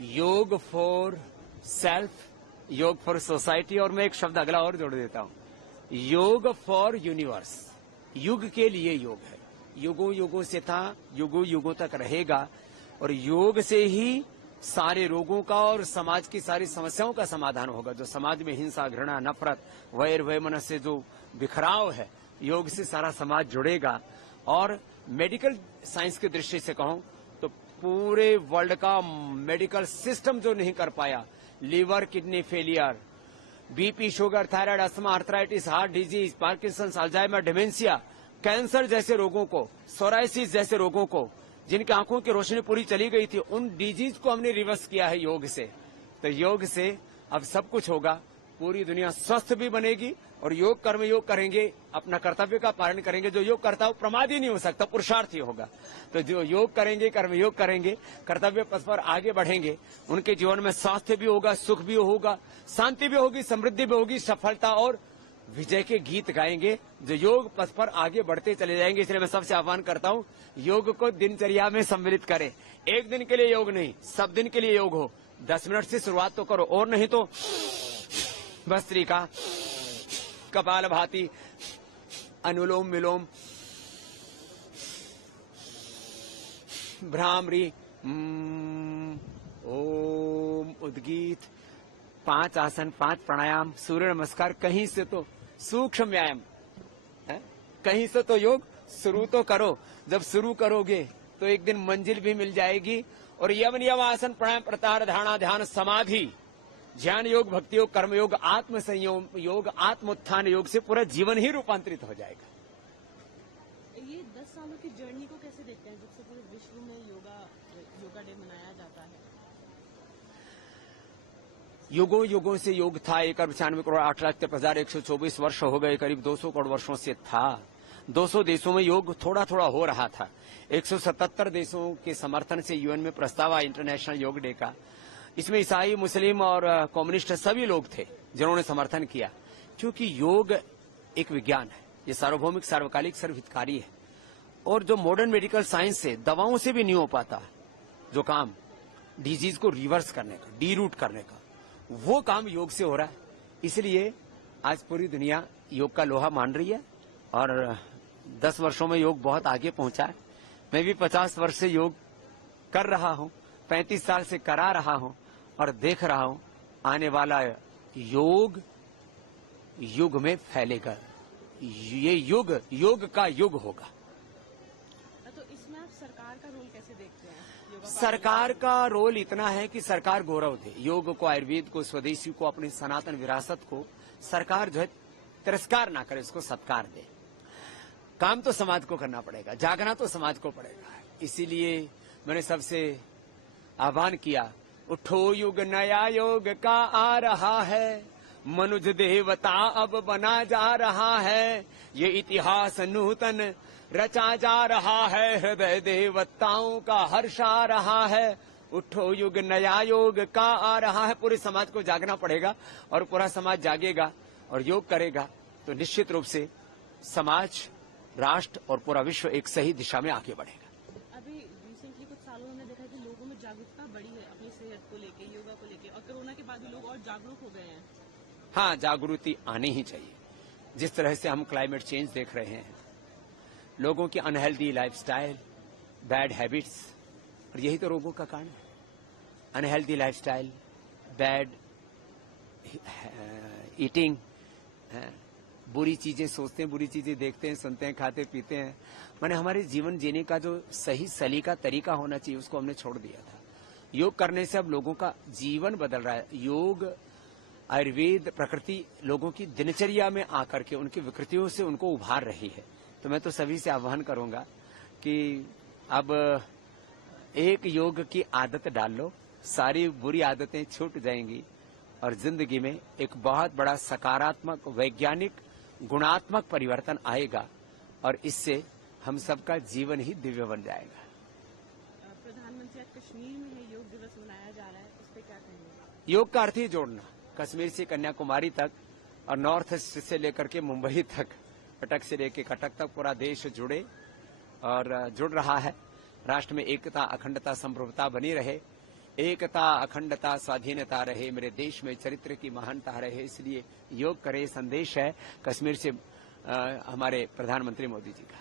योग for self, योग for society, और मैं एक शब्द अगला और जोड़ देता हूं, योग फॉर यूनिवर्स। युग के लिए योग है, युगों युगों से था, युगों युगों तक रहेगा, और योग से ही सारे रोगों का और समाज की सारी समस्याओं का समाधान होगा। जो समाज में हिंसा, घृणा, नफरत, वैर वैमनस्य से जो बिखराव है, योग से सारा समाज जुड़ेगा। और मेडिकल साइंस की दृष्टि से कहूं तो पूरे वर्ल्ड का मेडिकल सिस्टम जो नहीं कर पाया, liver kidney failure, BP, sugar, thyroid, asthma, arthritis, heart disease, Parkinson's, Alzheimer's, dementia, cancer जैसे रोगों को, सोराइसिस जैसे रोगों को, जिनकी आंखों की रोशनी पूरी चली गई थी, उन डिजीज को हमने रिवर्स किया है योग से। तो योग से अब सब कुछ होगा, पूरी दुनिया स्वस्थ भी बनेगी, और योग कर्म योग करेंगे, अपना कर्तव्य का पालन करेंगे। जो योग करता है वो प्रमादी नहीं हो सकता, पुरुषार्थी होगा। तो जो योग करेंगे, कर्म योग करेंगे, कर्तव्य पथ पर आगे बढ़ेंगे, उनके जीवन में स्वास्थ्य भी होगा, सुख भी होगा, शांति भी होगी, समृद्धि भी होगी, सफलता और विजय के गीत गाएंगे, जो योग पथ पर आगे बढ़ते चले जाएंगे। इसलिए मैं सबसे आह्वान करता हूं, योग को दिनचर्या में सम्मिलित करें। एक दिन के लिए योग नहीं, सब दिन के लिए योग हो। 10 मिनट से शुरुआत तो करो, और नहीं तो भस्त्रिका, कपालभाति, अनुलोम विलोम, भ्रामरी, ओम, उद्गीत, 5 आसन, 5 प्राणायाम, सूर्य नमस्कार, कहीं से तो सूक्ष्म व्यायाम है, कहीं से तो योग शुरू तो करो। जब शुरू करोगे तो एक दिन मंजिल भी मिल जाएगी। और यम नियम आसन प्राणायाम प्रत्याहार धारणा ध्यान समाधि, ज्ञान योग, भक्ति योग, कर्म योग, आत्म संयम योग, आत्मोत्थान योग से पूरा जीवन ही रूपांतरित हो जाएगा। ये 10 सालों की जर्नी को कैसे देखते हैं, जब से पूरे विश्व में योगा डे मनाया जाता है? युगों युगों से योग था। 1,95,08,53,124 वर्ष हो गए, करीब 200 करोड़ वर्षों से था। 200 देशों में योग थोड़ा थोड़ा हो रहा था। 177 देशों के समर्थन से यूएन में प्रस्ताव आया इंटरनेशनल योग डे का। इसमें ईसाई, मुस्लिम और कम्युनिस्ट सभी लोग थे जिन्होंने समर्थन किया, क्योंकि योग एक विज्ञान है, ये सार्वभौमिक, सार्वकालिक, सर्वहितकारी है। और जो मॉडर्न मेडिकल साइंस से, दवाओं से भी नहीं हो पाता जो काम डिजीज को रिवर्स करने का, डीरूट करने का, वो काम योग से हो रहा है। इसलिए आज पूरी दुनिया योग का लोहा मान रही है, और 10 वर्षों में योग बहुत आगे पहुंचा है। मैं भी 50 वर्ष से योग कर रहा हूं, 35 साल से करा रहा हूं, और देख रहा हूं आने वाला योग युग में फैलेगा। ये युग योग का युग होगा। तो इसमें आप सरकार का रोल कैसे देखते हैं? सरकार का रोल इतना है कि सरकार गौरव दे योग को, आयुर्वेद को, स्वदेशी को, अपनी सनातन विरासत को। सरकार जो है तिरस्कार ना करे, उसको सत्कार दे। काम तो समाज को करना पड़ेगा, जागना तो समाज को पड़ेगा। इसीलिए मैंने सबसे आह्वान किया, उठो युग नया योग का आ रहा है, मनुज देवता अब बना जा रहा है, ये इतिहास नूतन रचा जा रहा है, हृदय देवताओं का हर्ष आ रहा है। उठो युग नया योग का आ रहा है। पूरे समाज को जागना पड़ेगा, और पूरा समाज जागेगा और योग करेगा तो निश्चित रूप से समाज, राष्ट्र और पूरा विश्व एक सही दिशा में आगे बढ़ेगा। अभी रिसेंटली कुछ सालों में देखा कि लोगों में जागरूकता बढ़ी है अपनी सेहत को लेके, योगा को लेके, और कोरोना के बाद भी लोग और जागरूक हो गए हैं। हाँ, जागृति आनी ही चाहिए। जिस तरह से हम क्लाइमेट चेंज देख रहे हैं, लोगों की अनहेल्दी लाइफस्टाइल, बैड हैबिट्स, और यही तो रोगों का कारण है। अनहेल्दी लाइफस्टाइल, बैड ईटिंग, बुरी चीजें सोचते हैं, बुरी चीजें देखते हैं, सुनते हैं, खाते पीते हैं। माने हमारे जीवन जीने का जो सही सलीका तरीका होना चाहिए, उसको हमने छोड़ दिया था। योग करने से अब लोगों का जीवन बदल रहा है। योग, आयुर्वेद, प्रकृति लोगों की दिनचर्या में आकर के उनकी विकृतियों से उनको उभार रही है। तो मैं तो सभी से आह्वान करूंगा कि अब एक योग की आदत डाल लो, सारी बुरी आदतें छूट जाएंगी, और जिंदगी में एक बहुत बड़ा सकारात्मक, वैज्ञानिक, गुणात्मक परिवर्तन आएगा, और इससे हम सबका जीवन ही दिव्य बन जाएगा। प्रधानमंत्री आज कश्मीर में है, योग दिवस मनाया जा रहा है, इस पे क्या कहेंगे? योग का अर्थ ही जोड़ना, कश्मीर से कन्याकुमारी तक, और नॉर्थ ईस्ट से लेकर के मुंबई तक, कटक से लेकर कटक तक पूरा देश जुड़े और जुड़ रहा है। राष्ट्र में एकता, अखंडता, संप्रभुता बनी रहे, एकता, अखंडता, स्वाधीनता रहे, मेरे देश में चरित्र की महानता रहे, इसलिए योग करे संदेश है कश्मीर से हमारे प्रधानमंत्री मोदी जी का।